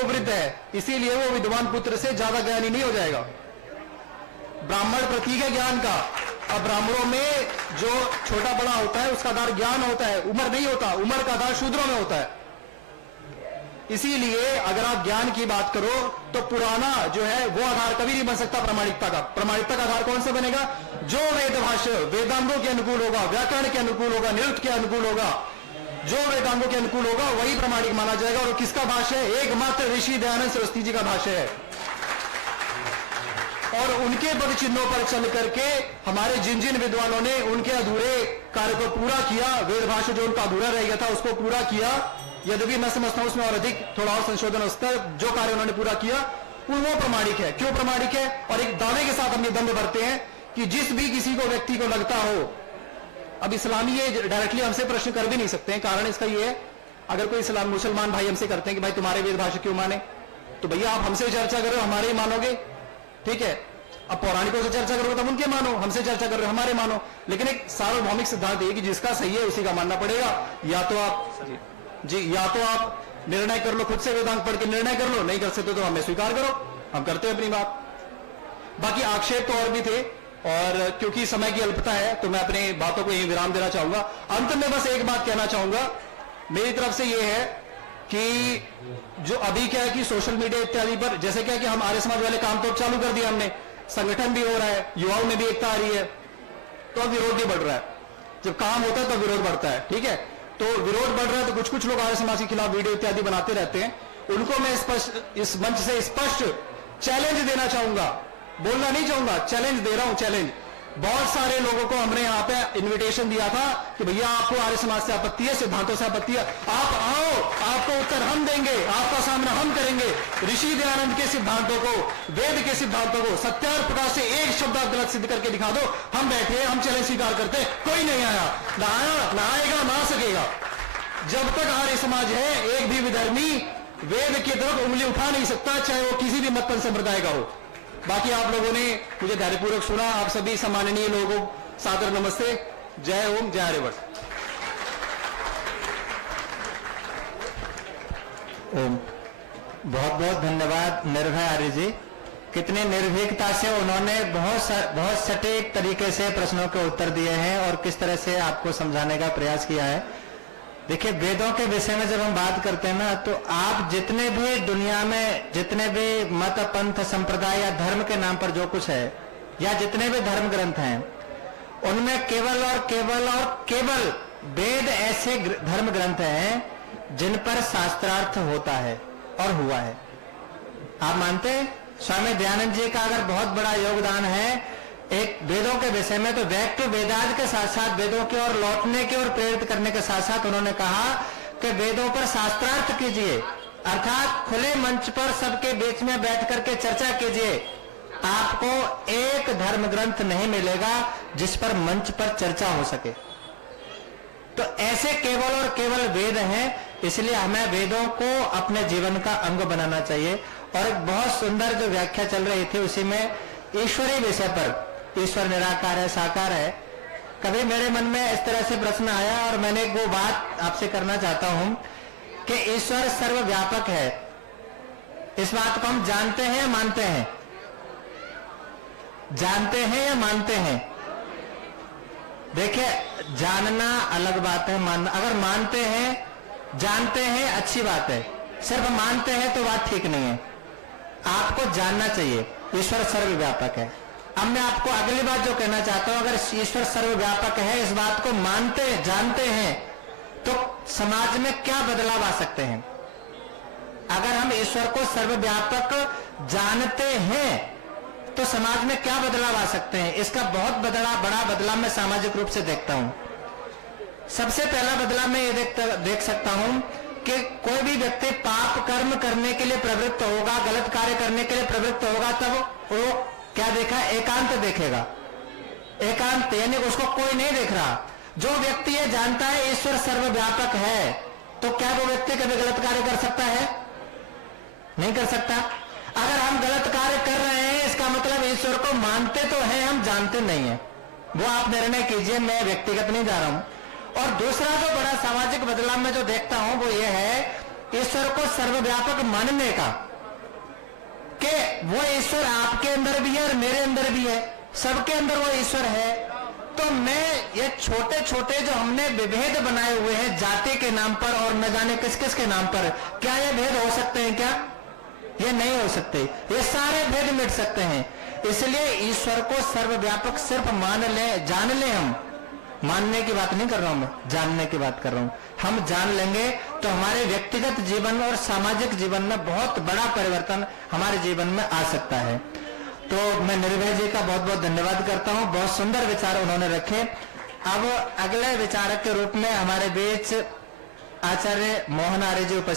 वो वृद्ध है, इसीलिए वो विद्वान पुत्र से ज्यादा ज्ञानी नहीं हो जाएगा। ब्राह्मण प्रतीक है ज्ञान का। अब ब्राह्मणों में जो छोटा बड़ा होता है उसका आधार ज्ञान होता है, उम्र नहीं होता। उम्र का आधार शूद्रों में होता है। इसीलिए अगर आप ज्ञान की बात करो तो पुराना जो है वो आधार कभी नहीं बन सकता प्रामाणिकता का। प्रामाणिकता का आधार कौन सा बनेगा? जो वेद भाष्य वेदांगों के अनुकूल होगा, व्याकरण के अनुकूल होगा, निरुक्त के अनुकूल होगा, जो वेदांगों के अनुकूल होगा वही प्रामाणिक माना जाएगा। और किसका भाष्य है? एकमात्र ऋषि दयानंद सरस्वती जी का भाष्य है। और उनके पद चिन्हों पर चल करके हमारे जिन जिन विद्वानों ने उनके अधूरे कार्य को पूरा किया, वेद भाष्य जो उनका अधूरा रह गया था उसको पूरा किया, यद्यपि मैं समझता हूं उसमें और अधिक थोड़ा और संशोधन स्तर जो कार्य उन्होंने पूरा किया वो प्रमाणिक है। क्यों प्रमाणिक है? और एक दावे के साथ हम ये दंड भरते हैं कि जिस भी किसी को व्यक्ति को लगता हो, अब इस्लामी ये डायरेक्टली हमसे प्रश्न कर भी नहीं सकते हैं, कारण इसका ये है अगर कोई इस्लाम मुसलमान भाई हमसे करते हैं कि भाई तुम्हारे वेद भाष्य क्यों माने, तो भैया आप हमसे चर्चा कर रहे हो हमारे ही मानोगे, ठीक है। अब पौराणिकों से चर्चा करोगे तब उनके मानो, हमसे चर्चा कर रहे हो हमारे मानो। लेकिन एक सार्वभौमिक सिद्धांत है कि जिसका सही है उसी का मानना पड़ेगा। या तो आप या तो आप निर्णय कर लो, खुद से वेदांत पढ़ के निर्णय कर लो, नहीं कर सकते तो हमें स्वीकार करो, हम करते हैं अपनी बात। बाकी आक्षेप तो और भी थे, और क्योंकि समय की अल्पता है तो मैं अपनी बातों को यही विराम देना चाहूंगा। अंत में बस एक बात कहना चाहूंगा मेरी तरफ से यह है कि जो अभी क्या है कि सोशल मीडिया इत्यादि पर जैसे क्या है कि हम आर्य समाज वाले काम तो चालू कर दिया हमने, संगठन भी हो रहा है, युवाओं में भी एकता आ रही है, तो अब विरोध भी बढ़ रहा है। जब काम होता है तो विरोध बढ़ता है, ठीक है। तो विरोध बढ़ रहा है तो कुछ कुछ लोग आर्य समाज के खिलाफ वीडियो इत्यादि बनाते रहते हैं, उनको मैं इस मंच से स्पष्ट चैलेंज देना चाहूंगा, बोलना नहीं चाहूंगा, चैलेंज दे रहा हूं, चैलेंज। बहुत सारे लोगों को हमने यहां पे इनविटेशन दिया था कि भैया आपको आर्य समाज से आपत्ति है, सिद्धांतों से आपत्ति है, आप आओ, आपको उत्तर हम देंगे, आपका सामना हम करेंगे। ऋषि दयानंद के सिद्धांतों को, वेद के सिद्धांतों को सत्यार प्रकाश से एक शब्द आप गलत सिद्ध करके दिखा दो, हम बैठे, हम चैलेंज स्वीकार करते। कोई नहीं आया, ना आया, ना आएगा, ना आ सकेगा। जब तक आर्य समाज है एक भी विधर्मी वेद की तरफ उंगली उठा नहीं सकता, चाहे वो किसी भी मतपंथ संप्रदाय का हो। बाकी आप लोगों ने मुझे धैर्यपूर्वक सुना, आप सभी सम्माननीय लोगों सादर नमस्ते, जय ओम, जय आर्यभट्ट। ओम। बहुत बहुत धन्यवाद निर्भय आर्य जी, कितनी निर्भीकता से उन्होंने बहुत सटीक तरीके से प्रश्नों के उत्तर दिए हैं और किस तरह से आपको समझाने का प्रयास किया है। देखिए, वेदों के विषय में जब हम बात करते हैं ना, तो आप जितने भी दुनिया में जितने भी मत पंथ संप्रदाय या धर्म के नाम पर जो कुछ है, या जितने भी धर्म ग्रंथ हैं, उनमें केवल और केवल वेद ऐसे धर्म ग्रंथ हैं जिन पर शास्त्रार्थ होता है और हुआ है। आप मानते हैं? स्वामी दयानंद जी का अगर बहुत बड़ा योगदान है एक वेदों के विषय में, तो बैक टू वेदांत के साथ साथ वेदों की ओर लौटने की ओर प्रेरित करने के साथ साथ उन्होंने कहा कि वेदों पर शास्त्रार्थ कीजिए, अर्थात खुले मंच पर सबके बीच में बैठ करके चर्चा कीजिए। आपको एक धर्म ग्रंथ नहीं मिलेगा जिस पर मंच पर चर्चा हो सके। तो ऐसे केवल और केवल वेद हैं, इसलिए हमें वेदों को अपने जीवन का अंग बनाना चाहिए। और एक बहुत सुंदर जो व्याख्या चल रही थी उसी में ईश्वरीय विषय पर, ईश्वर निराकार है, साकार है, कभी मेरे मन में इस तरह से प्रश्न आया और मैंने वो बात आपसे करना चाहता हूं कि ईश्वर सर्वव्यापक है, इस बात को हम जानते हैं या मानते हैं? जानते हैं या मानते हैं? देखिए, जानना अलग बात है, मानना, अगर मानते हैं, जानते हैं, अच्छी बात है, सिर्फ मानते हैं तो बात ठीक नहीं है। आपको जानना चाहिए ईश्वर सर्वव्यापक है। अब मैं आपको अगली बात जो कहना चाहता हूं, अगर ईश्वर सर्वव्यापक है, इस बात को मानते जानते हैं, तो समाज में क्या बदलाव आ सकते हैं? अगर हम ईश्वर को सर्वव्यापक जानते हैं तो समाज में क्या बदलाव आ सकते हैं? इसका बहुत बड़ा बदलाव मैं सामाजिक रूप से देखता हूं। सबसे पहला बदलाव मैं ये देख सकता हूं कि कोई भी व्यक्ति पाप कर्म करने के लिए प्रवृत्त होगा, गलत कार्य करने के लिए प्रवृत्त होगा, तब वो क्या देखा? एकांत देखेगा। एकांत यानी उसको कोई नहीं देख रहा। जो व्यक्ति ये जानता है ईश्वर सर्वव्यापक है, तो क्या वो व्यक्ति कभी गलत कार्य कर सकता है? नहीं कर सकता। अगर हम गलत कार्य कर रहे हैं, इसका मतलब ईश्वर को मानते तो हैं, हम जानते नहीं है। वो आप निर्णय कीजिए, मैं व्यक्तिगत नहीं जा रहा हूं। और दूसरा जो बड़ा सामाजिक बदलाव में जो देखता हूं वो ये है ईश्वर को सर्वव्यापक मानने का, कि वो ईश्वर आपके अंदर भी है और मेरे अंदर भी है, सबके अंदर वो ईश्वर है। तो मैं ये छोटे छोटे जो हमने विभेद बनाए हुए हैं जाति के नाम पर और न जाने किस किस के नाम पर, क्या ये भेद हो सकते हैं? क्या ये नहीं हो सकते? ये सारे भेद मिट सकते हैं। इसलिए ईश्वर को सर्वव्यापक सिर्फ मान ले, जान ले। हम मानने की बात नहीं कर रहा हूं, मैं जानने की बात कर रहा हूं। हम जान लेंगे तो हमारे व्यक्तिगत जीवन और सामाजिक जीवन में बहुत बड़ा परिवर्तन हमारे जीवन में आ सकता है। तो मैं निर्भय जी का बहुत बहुत धन्यवाद करता हूं, बहुत सुंदर विचार उन्होंने रखे। अब अगले विचारक के रूप में हमारे बीच आचार्य मोहन आर्य जी उपस्थित